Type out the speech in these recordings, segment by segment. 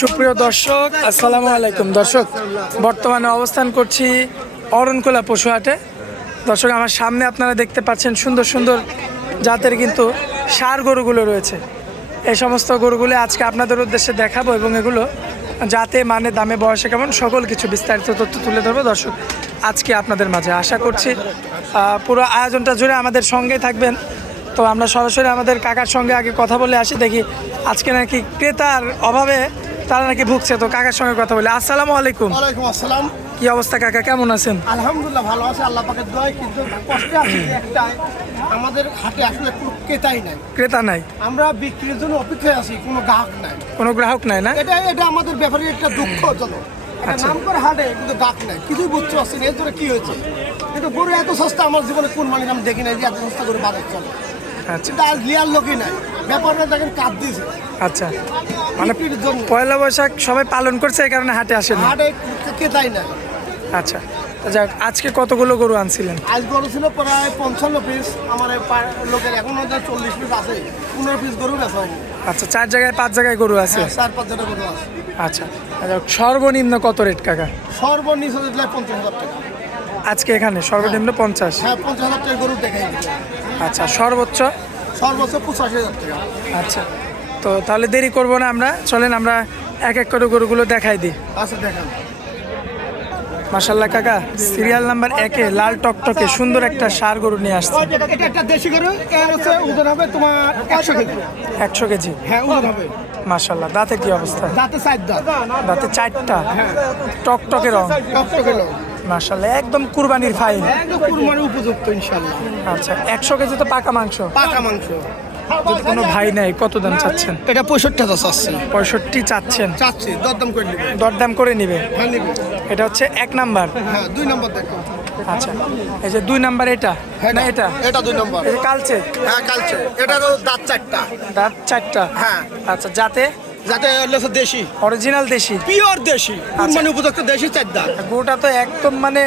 সুপ্রিয় দর্শক, আসসালামু আলাইকুম। দর্শক, বর্তমানে অবস্থান করছি অরণখোলা পশু হাটে। দর্শক, আমার সামনে আপনারা দেখতে পাচ্ছেন সুন্দর সুন্দর জাতের কিন্তু ষাঁড় গরুগুলো রয়েছে। এই সমস্ত গরুগুলো আজকে আপনাদের উদ্দেশ্যে দেখাবো এবং এগুলো জাতে, মানে, দামে, বয়সে কেমন সকল কিছু বিস্তারিত তথ্য তুলে ধরবো। দর্শক, আজকে আপনাদের মাঝে আশা করছি পুরো আয়োজনটা জুড়ে আমাদের সঙ্গেই থাকবেন। তো আমরা সরাসরি আমাদের কাকার সঙ্গে আগে কথা বলে আসি, দেখি আজকে নাকি ক্রেতার অভাবে তারা নাকি ভুগছে। তো কাকার সঙ্গে কথা বলি। আসসালামু আলাইকুম। ওয়ালাইকুম আসসালাম। কি অবস্থা কাকা, কেমন আছেন? আলহামদুলিল্লাহ ভালো আছে, আল্লাহ পাকের দয়ায়। কিন্তু কষ্টে আছে একটাই, আমাদের হাটে আসলে কোনো ক্রেতাই নাই। ক্রেতা নাই? আমরা বিক্রির জন্য অপেক্ষায় আছি, কোনো গ্রাহক নাই। কোনো গ্রাহক নাই না? এটা আমাদের ব্যাপারে একটা দুঃখজনক। আচ্ছা। নাম করে হাটে কিন্তু গ্রাহক নাই, কিছুই বুঝতে পারছি না এর জন্য কি হয়েছে। কিন্তু গরু এত সস্তা আমার জীবনে কোন মানে আমি দেখি নাই যে এত সস্তা করে বাজার চলে। আচ্ছা, কিন্তু আজ লিয়ার লোকই নাই, ব্যাপারটা দেখেন কাঁদ দিয়েছে। আচ্ছা, মানে বিক্রির জন্য পয়লা বৈশাখ সবাই পালন করছে, এই কারণে হাটে আসেন। হাটে ক্রেতাই নাই। আচ্ছা, তো যাক, আজকে কতগুলো গরু আনছিলেন? আজ গরু ছিল প্রায় 55 পিস। আমার লোকের এখন 40 পিস আছে, 15 পিস গরু বেচা হবে। আচ্ছা, 4 জায়গায় 5 জায়গায় গরু আছে। 4-5 জনের গরু আছে। আচ্ছা, যাক, সর্বনিম্ন কত রেট কাকা? সর্বনিম্ন দিলে 50,000 টাকা। আজকে এখানে সর্বনিম্ন 50? হ্যাঁ, 50,000 টাকা গরু দেখাই দিবে। আচ্ছা, সর্বোচ্চ? সর্বোচ্চ 85,000 টাকা। আচ্ছা, তো তাহলে দেরি করব না, আমরা চলেন আমরা এক এক করে গরুগুলো দেখাই দিই। আচ্ছা, দেখান। মাশাআল্লাহ কাকা, সিরিয়াল নাম্বার 1 এ লাল টকটকে সুন্দর একটা ষাঁড় গরু নিয়ে আসছে। এটা একটা দেশি গরু, এর হচ্ছে ওজন হবে তোমার 100 কেজি। 100 কেজি? হ্যাঁ, ওজন হবে। মাশাআল্লাহ, দাঁতে কি অবস্থা? দাঁতে 4 দাঁত। দাঁতে 4টা, টকটকে রং। টকটকে রং। মাশাআল্লাহ, একদম কুরবানির ফাইল। একদম কুরবানির উপযুক্ত ইনশাআল্লাহ। আচ্ছা, 100 কেজি তো পাকা মাংস? পাকা মাংস। যদি কোনো ভাই নাই, কত দাম চাচ্ছেন? এটা 65,000 চাচ্ছি। 65 চাচ্ছেন? চাচ্ছি, দরদাম করে নিবে। দরদাম করে নিবে? হ্যাঁ, নিবে। এটা হচ্ছে 1 নাম্বার। হ্যাঁ, 2 নম্বর দেখো। আচ্ছা, এই যে 2 নাম্বার এটা না? এটা 2 নম্বর। এই যে কালচে? হ্যাঁ, কালচে। এটারও দাঁত 4টা। দাঁত 4টা? হ্যাঁ। আচ্ছা, যাতে যাতে হচ্ছে দেশি, অরিজিনাল দেশি, পিওর দেশি, কুরবানি উপযুক্ত দেশি 4 দাঁত। গরুটা তো একদম মানে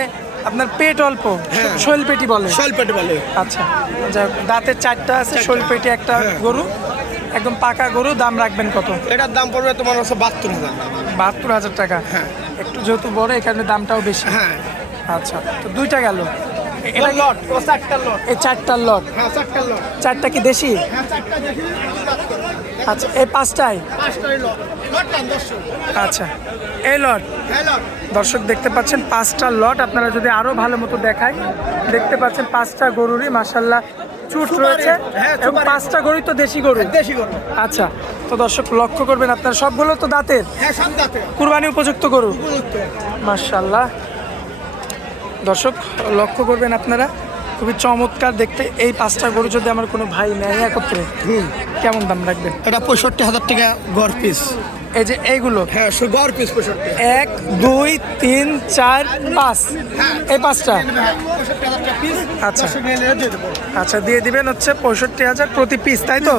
আপনার পেট অল্প, হ্যাঁ। শৈল পেটি বলে। শৈলপেট বলে। আচ্ছা, যাক, দাঁতের 4টা আছে, শৈল পেটি একটা গরু, একদম পাকা গরু। দাম রাখবেন কত? এটার দাম পড়বে তোমার হচ্ছে 72,000। 72,000 টাকা? হ্যাঁ। একটু যেহেতু বড়, এই কারণে দামটাও বেশি। হ্যাঁ। আচ্ছা, তো 2টা গেল। এটা লট, ও 4টা লট। এই 4টার লট? হ্যাঁ, 4টা লট। 4টা কি দেশি? হ্যাঁ, 4টা দেশি। আচ্ছা, এই 5টাই? 5টাই লট। লট দাম 10। আচ্ছা, এই লট। হ্যাঁ, লট। দর্শক দেখতে পাচ্ছেন 5টা লট। আপনারা যদি আরো ভালো মতো দেখায়, দেখতে পাচ্ছেন 5টা গরুরই মাশাআল্লাহ চুট রয়েছে, হ্যাঁ, এবং 5টা গরুই তো দেশি গরু। দেশি গরু। আচ্ছা, তো দর্শক লক্ষ্য করবেন, আপনারা সবগুলো তো দাঁতের, হ্যাঁ, সব দাঁতে। কুরবানি উপযুক্ত গরু। উপযুক্ত। মাশাআল্লাহ, দর্শক লক্ষ্য করবেন আপনারা, খুবই চমৎকার দেখতে। এই 5টা গরু যদি আমার কোনো ভাই নেয় একত্রে, কেমন দাম রাখবেন? এটা 65,000 টাকা গড় পিস। এই যে এইগুলো? হ্যাঁ, গড় পিস 65। 1, 2, 3, 4, 5, এই 5টা? 65,000 টাকা পিস। আচ্ছা। 10 নিয়ে দিয়ে দেবো। আচ্ছা, দিয়ে দিবেন হচ্ছে 65,000 প্রতি পিস, তাই তো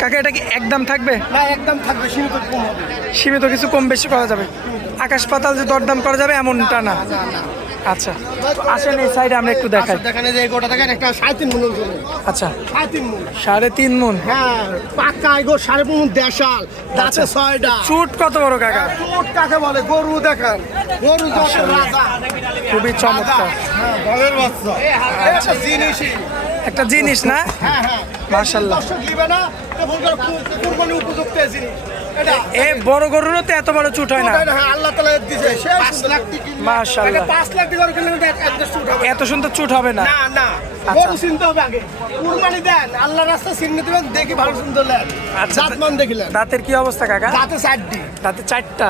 কাকা? এটা কি একদম থাকবে? না, একদম থাকবে, সীমিত কম হবে। সীমিত কিছু কম বেশি করা যাবে? আকাশ পাতাল যে দরদাম করা যাবে এমনটা না? না, না। আচ্ছা, আসেন এই সাইডে আমরা একটু দেখাই। আচ্ছা, দেখেন এই যে এই গোটা দেখেন, একটা 3.5 মণ ওজন। আচ্ছা, 3.5 মণ। 3.5 মণ? হ্যাঁ, পাকা এগো 3.5 মণ দেশাল, দাঁতে 6টা। চুট কত বড় কাকা? চোট কাকে বলে? গরু দেখেন, গরু যখন রাজা। খুবই চমৎকার। হ্যাঁ, ঘরের বাচ্চা। একটা জিনিসই। একটা জিনিস না? হ্যাঁ, হ্যাঁ। মাশাআল্লাহ। দর্শক নিবে না, তো বলবে কুরবানি উপযুক্ত জিনিস। এটা এ বড় গরুরও তো এত বড় চুট হয় না? হ্যাঁ, আল্লাহ তাআলা দিয়েছে। 5 লাখ টাকা। মাশাআল্লাহ। 5 লাখ টাকা কিনলে একটা চুট হবে। এত সুন্দর চুট হবে না? না, না। আচ্ছা। গরু চিনতে হবে আগে। কুরবানি দেন, আল্লাহর রাস্তা চিহ্ন দিবেন, দেখি ভালো সুন্দর লেন। আচ্ছা, জাতমান দেখিলেন। দাঁতের কি অবস্থা কাকা? দাঁতে 4টি। দাঁতে 4টা?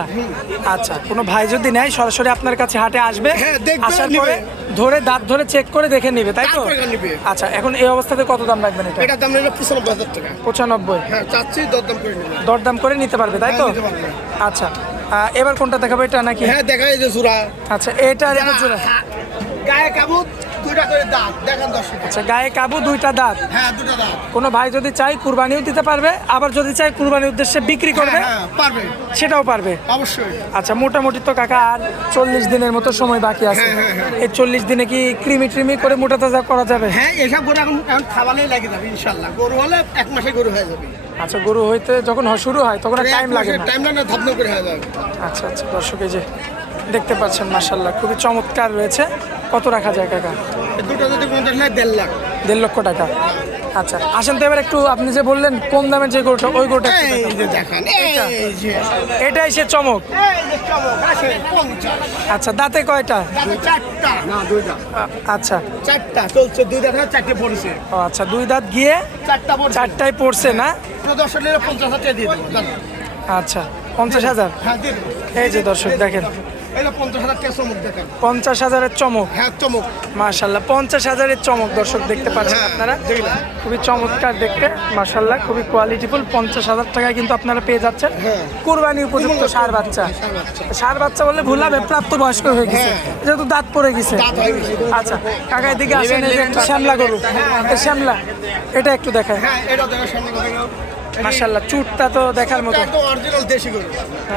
আচ্ছা, কোনো ভাই যদি নেয় সরাসরি আপনার কাছে হাটে আসবে, হ্যাঁ, দেখবে, আসার নিবে। পরে ধরে দাঁত ধরে চেক করে দেখে নিবে, তাই তো? তারপরে নিবে। আচ্ছা, এখন এই অবস্থাতে কত দাম রাখবেন এটা? এটার দাম হলো 95,000 টাকা। 95? হ্যাঁ, চাচ্ছি দরদাম করে নিবেন। দরদাম করে নিতে পারবে, তাই তো? হ্যাঁ, নিতে পারবে। আচ্ছা, এবার কোনটা দেখাবো, এটা নাকি? হ্যাঁ, দেখা এই যে জোড়া। আচ্ছা, এটা আর এটা জোড়া? গায়ে কাবুত, 2টা করে দাঁত দেখেন দর্শক। আচ্ছা, গায়ে কাবু, 2টা দাঁত। হ্যাঁ, 2টা দাঁত। কোনো ভাই যদি চাই কুরবানিও দিতে পারবে, আবার যদি চাই কুরবানির উদ্দেশ্যে বিক্রি করবে হ্যাঁ, পারবে, সেটাও পারবে। অবশ্যই। আচ্ছা, মোটামুটি তো কাকা আর 40 দিনের মতো সময় বাকি আছে। এই 40 দিনে কি কৃমি করে মোটা তাজা করা যাবে? হ্যাঁ, এসব গরু এখন খাওয়ালেই লাগে যাবে ইনশাল্লাহ। গরু হলে 1 মাসে গরু হয়ে যাবে। আচ্ছা, গরু হইতে যখন শুরু হয় তখন টাইম লাগে না। টাইম লাগে না, ধাপনা করে হয়ে যাবে। আচ্ছা আচ্ছা, দর্শক এই যে দেখতে পাচ্ছেন মাশাআল্লাহ খুবই চমৎকার রয়েছে। কত রাখা যায় কাকা? এই দুটো যদি 50 লাখ 1.5 লাখ। 1.5 লক্ষ টাকা। আচ্ছা, আসেন তো এবার একটু আপনি যে বললেন কম দামের যে গরুটা, ওই গরুটা একটু এই দেখান। যে দেখেন, এই যে এটাই সে চমক। এই যে চমক আসে 50। আচ্ছা, দাঁতে কয়টা? দাঁতে চারটা না দুইটা। আচ্ছা, চারটা চলছে, দুই দাঁতে চারটে পড়ছে। ও আচ্ছা, 2 দাঁত গিয়ে চারটা পড়ছে। চারটায় পড়ছে না? প্রদর্শন নিলে 50,000 টাকা দিয়ে দেবো, জানো? আচ্ছা, 50,000। হ্যাঁ দিয়ে দেবো। এই যে দর্শক দেখেন, এই যে 50,000 টাকা চমক দেখেন। 50,000-এর চমক। হ্যাঁ চমক। মাশাআল্লাহ, 50,000-এর চমক দর্শক দেখতে পাচ্ছেন হ্যাঁ, আপনারা। দেখলাম। খুবই চমৎকার দেখতে মাশাআল্লাহ, খুবই কোয়ালিটিফুল। 50,000 টাকায় কিন্তু আপনারা পেয়ে যাচ্ছেন হ্যাঁ। কুরবানি উপযুক্ত ষাঁড় বাচ্চা। ষাঁড় বাচ্চা বললে ভুল হবে, প্রাপ্তবয়স্ক হয়ে গেছে, হ্যাঁ। যেহেতু দাঁত পড়ে গেছে। দাঁত হয়ে গেছে। আচ্ছা কাকা, এদিকে আসেন, এই যে একটা শ্যামলা গরু, এই শ্যামলা, এটা একটু দেখায়। হ্যাঁ এটা দেখেন, সামনে দেখেন। মাশাআল্লাহ, চুটটা তো দেখার মতো। একদম অরিজিনাল দেশি গরু।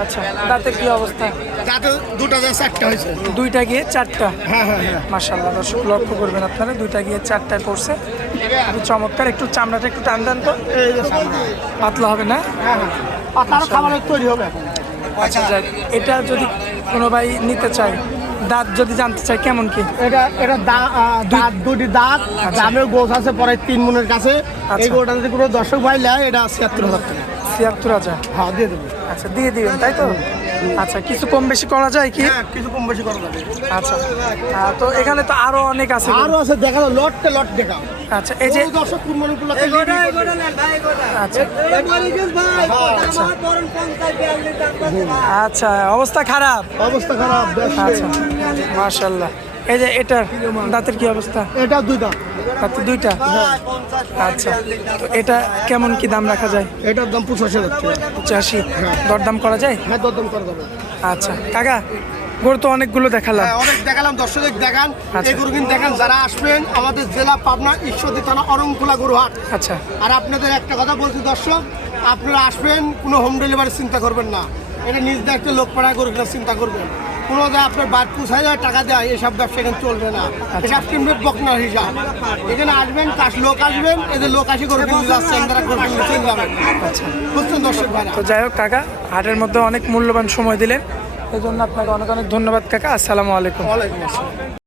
আচ্ছা, দাঁতের কি অবস্থা? দাঁতে দুটো দাঁত চারটা হয়েছে। 2টা গিয়ে 4টা। হ্যাঁ হ্যাঁ হ্যাঁ। মাশাআল্লাহ, দর্শক লক্ষ্য করবেন আপনারা, 2টা গিয়ে 4টায় পড়ছে। খুবই চমৎকার। একটু চামড়াটা একটু টান টান তো, এই যে সামনে। পাতলা হবে না? হ্যাঁ হ্যাঁ। আর তারও খাবারের তৈরি হবে এখন। আচ্ছা যাক, এটা যদি কোনো ভাই নিতে চায়, দাঁত যদি জানতে চায় কেমন কি? এটা দাঁত দুটি দাঁত, দামের গোছ আছে পরে 3 মনের কাছে। এই গরুটা যদি কোনো দর্শক ভাই নেয়, এটা 76,000 টাকা। 76,000। হ্যাঁ দিয়ে দেবো। আচ্ছা, দিয়ে দিবেন তাই তো? আচ্ছা, কিছু কম বেশি করা যায় কি? হ্যাঁ কিছু কম বেশি করা যাবে। আচ্ছা, তো এখানে তো আরো অনেক আছে। আরও আছে, দেখানো লটটা লট দেখাও। আচ্ছা, এই যে ওই দর্শক কুরবানি উপলক্ষে আচ্ছা আচ্ছা, অবস্থা খারাপ। অবস্থা খারাপ। আচ্ছা, মাশাআল্লাহ। এই যে এটার দাঁতের কি অবস্থা? এটা দুই দাঁত। দাঁতে 2টা। আচ্ছা, তো এটা কেমন কি দাম রাখা যায়? এটার দাম 85,000 টাকা। 85। দরদাম করা যায়? হ্যাঁ দরদাম করা যাবে। আচ্ছা কাকা, গরু তো অনেকগুলো দেখালাম। হ্যাঁ অনেক দেখালাম, দর্শক দেখান। আচ্ছা। এই গরু কিন্তু দেখান, যারা আসবেন আমাদের জেলা পাবনা ঈশ্বরদী থানা অরংখোলা গরুহাট। আচ্ছা আর আপনাদের একটা কথা বলছি দর্শক, আপনারা আসবেন, কোনো হোম ডেলিভারি চিন্তা করবেন না। এটা নিজ দায়িত্ব লোক পাড়া গরু কিনা চিন্তা করবেন। কোনো যে আপনার বাদ পুষায় যায় টাকা দেয়, এসব ব্যবসা এখানে চলবে না। এসব কিনবে বকনার হিসাব। এখানে আসবেন, লোক আসবেন, এদের লোক আসি গরু কিনতে যাচ্ছে, তারা গরু কিনতে চলে যাবেন। বুঝছেন দর্শক ভাইরা? তো যাই হোক কাকা, হাটের মধ্যে অনেক মূল্যবান সময় দিলেন, এই জন্য আপনাকে অনেক অনেক ধন্যবাদ কাকা। আসসালামু আলাইকুম। ওয়ালাইকুম আসসালাম।